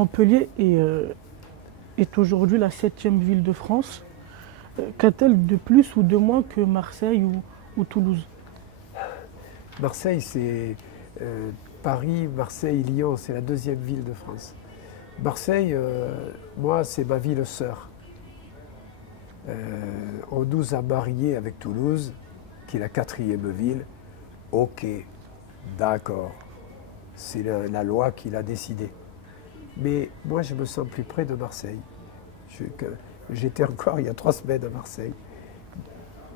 Montpellier est aujourd'hui la septième ville de France. Qu'a-t-elle de plus ou de moins que Marseille ou Toulouse? Marseille, c'est Paris, Marseille, Lyon, c'est la deuxième ville de France. Marseille, moi, c'est ma ville sœur. On nous a mariés avec Toulouse, qui est la quatrième ville. Ok, d'accord, c'est la loi qui l'a décidé. Mais moi, je me sens plus près de Marseille. J'étais encore il y a 3 semaines à Marseille.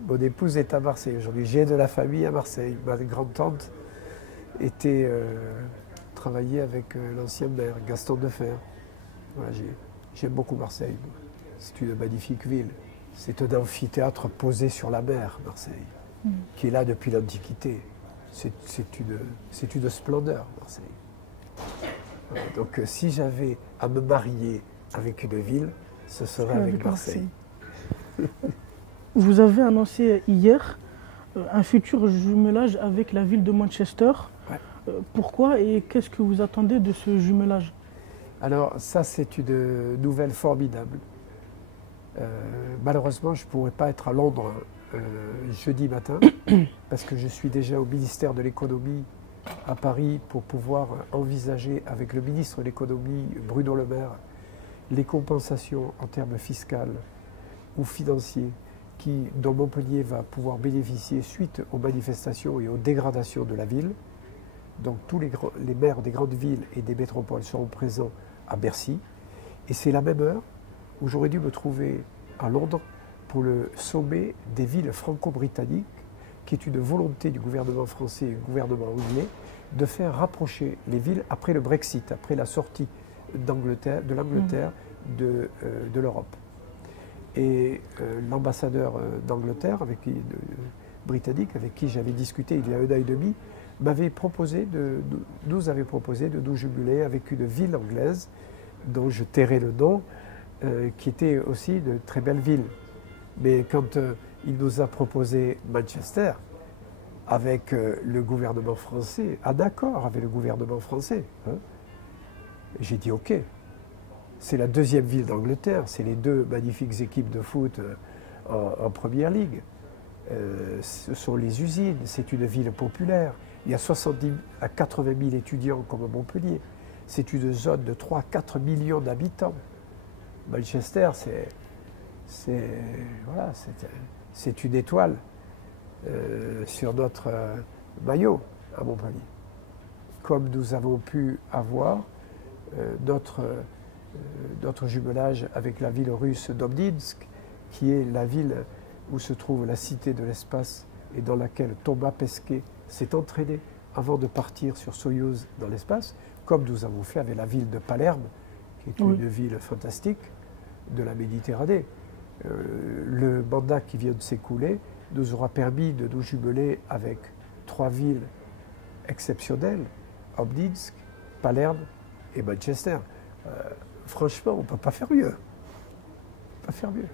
Mon épouse est à Marseille aujourd'hui. J'ai de la famille à Marseille. Ma grande-tante travaillait avec l'ancien maire, Gaston Defferre. Voilà, j'aime beaucoup Marseille. C'est une magnifique ville. C'est un amphithéâtre posé sur la mer, Marseille, qui est là depuis l'Antiquité. C'est une splendeur, Marseille. Voilà, donc si j'avais à me marier avec une ville, ce serait avec Marseille. Vous avez annoncé hier un futur jumelage avec la ville de Manchester. Ouais. Pourquoi et qu'est-ce que vous attendez de ce jumelage? Alors ça, c'est une nouvelle formidable. Malheureusement, je ne pourrai pas être à Londres jeudi matin parce que je suis déjà au ministère de l'économie à Paris pour pouvoir envisager avec le ministre de l'économie, Bruno Le Maire, les compensations en termes fiscaux ou financiers dont Montpellier va pouvoir bénéficier suite aux manifestations et aux dégradations de la ville. Donc tous les maires des grandes villes et des métropoles seront présents à Bercy. Et c'est la même heure où j'aurais dû me trouver à Londres pour le sommet des villes franco-britanniques, qui est une volonté du gouvernement français et du gouvernement anglais de faire rapprocher les villes après le Brexit, après la sortie de l'Angleterre de l'Europe. Et l'ambassadeur d'Angleterre, britannique, avec qui j'avais discuté il y a 1 an et demi, nous avait proposé de nous jumeler avec une ville anglaise, dont je tairai le nom, qui était aussi de très belle ville. Mais quand il nous a proposé Manchester, avec le gouvernement français, d'accord avec le gouvernement français, hein, j'ai dit OK. C'est la deuxième ville d'Angleterre, c'est les 2 magnifiques équipes de foot en Première Ligue. Ce sont les usines, c'est une ville populaire. Il y a 70 à 80 000 étudiants comme à Montpellier. C'est une zone de 3 à 4 millions d'habitants. Manchester, c'est une étoile sur notre maillot à Montpellier. Comme nous avons pu avoir notre jumelage avec la ville russe d'Obninsk, qui est la ville où se trouve la cité de l'espace et dans laquelle Thomas Pesquet s'est entraîné avant de partir sur Soyouz dans l'espace, comme nous avons fait avec la ville de Palerme, qui est une ville fantastique de la Méditerranée. Le mandat qui vient de s'écouler nous aura permis de nous jumeler avec 3 villes exceptionnelles, Obninsk, Palerme et Manchester. Franchement, on ne peut pas faire mieux. Pas faire mieux.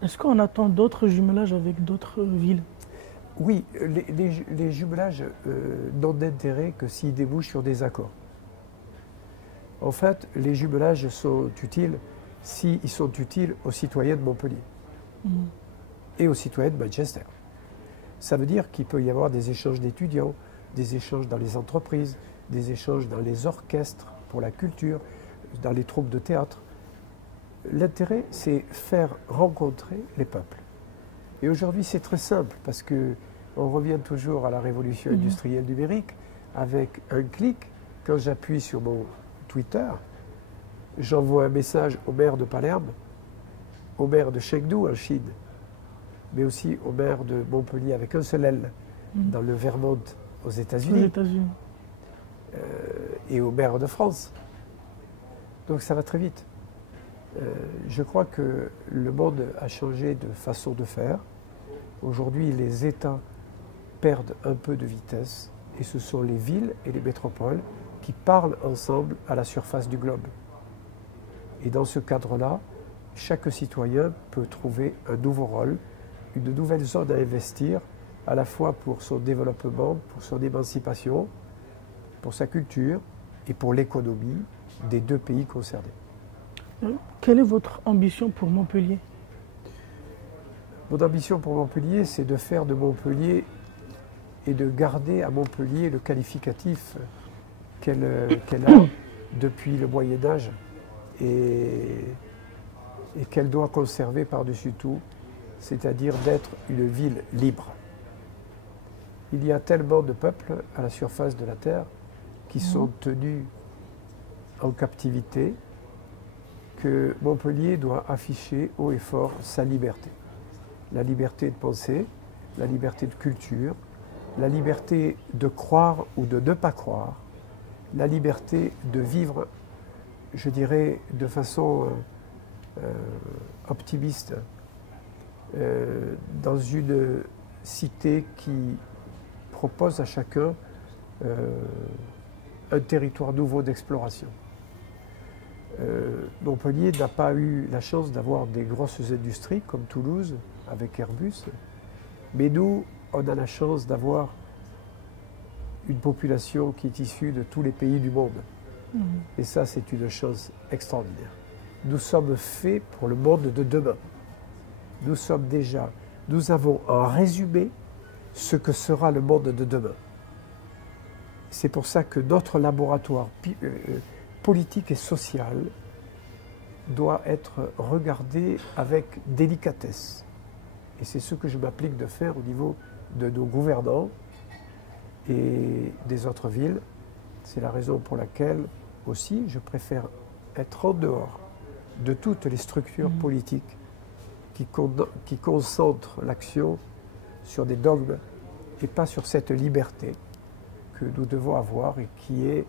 Est-ce qu'on attend d'autres jumelages avec d'autres villes? Oui, les jumelages n'ont d'intérêt que s'ils débouchent sur des accords. En fait, les jumelages sont utiles s'ils sont utiles aux citoyens de Montpellier et aux citoyens de Manchester. Ça veut dire qu'il peut y avoir des échanges d'étudiants, des échanges dans les entreprises, des échanges dans les orchestres pour la culture, dans les troupes de théâtre. L'intérêt, c'est faire rencontrer les peuples. Et aujourd'hui, c'est très simple, parce qu'on revient toujours à la révolution industrielle numérique. Avec un clic, quand j'appuie sur mon Twitter, j'envoie un message au maire de Palerme, au maire de Chengdu en Chine, mais aussi au maire de Montpellier avec un seul L, dans le Vermont aux États-Unis, et au maire de France. Donc ça va très vite. Je crois que le monde a changé de façon de faire. Aujourd'hui, les États perdent un peu de vitesse et ce sont les villes et les métropoles qui parlent ensemble à la surface du globe. Et dans ce cadre-là, chaque citoyen peut trouver un nouveau rôle, une nouvelle zone à investir, à la fois pour son développement, pour son émancipation, pour sa culture et pour l'économie des deux pays concernés. Quelle est votre ambition pour Montpellier? Mon ambition pour Montpellier, c'est de faire de Montpellier et de garder à Montpellier le qualificatif qu'elle a depuis le Moyen-Âge et qu'elle doit conserver par-dessus tout, c'est-à-dire d'être une ville libre. Il y a tellement de peuples à la surface de la Terre qui sont tenus en captivité que Montpellier doit afficher haut et fort sa liberté. La liberté de penser, la liberté de culture, la liberté de croire ou de ne pas croire, la liberté de vivre, je dirais, de façon optimiste dans une cité qui propose à chacun un territoire nouveau d'exploration. Montpellier n'a pas eu la chance d'avoir des grosses industries comme Toulouse avec Airbus, mais nous, on a la chance d'avoir une population qui est issue de tous les pays du monde. Et ça, c'est une chance extraordinaire. Nous sommes faits pour le monde de demain. Nous avons en résumé ce que sera le monde de demain. C'est pour ça que notre laboratoire politique et social doit être regardé avec délicatesse. Et c'est ce que je m'applique de faire au niveau de nos gouvernants et des autres villes. C'est la raison pour laquelle aussi je préfère être en dehors de toutes les structures politiques qui concentrent l'action sur des dogmes et pas sur cette liberté que nous devons avoir et qui est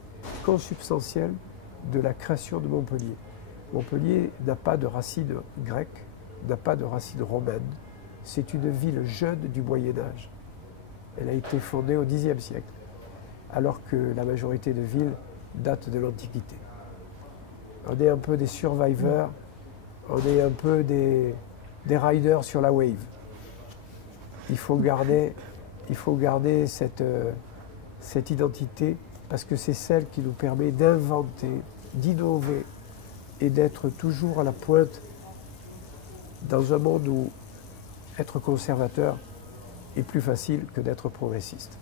consubstantielle de la création de Montpellier. Montpellier n'a pas de racines grecques, n'a pas de racines romaines. C'est une ville jeune du Moyen-Âge. Elle a été fondée au Xe siècle, alors que la majorité de villes datent de l'Antiquité. On est un peu des survivors, on est un peu des riders sur la wave. Il faut garder cette identité parce que c'est celle qui nous permet d'inventer, d'innover et d'être toujours à la pointe dans un monde où être conservateur est plus facile que d'être progressiste.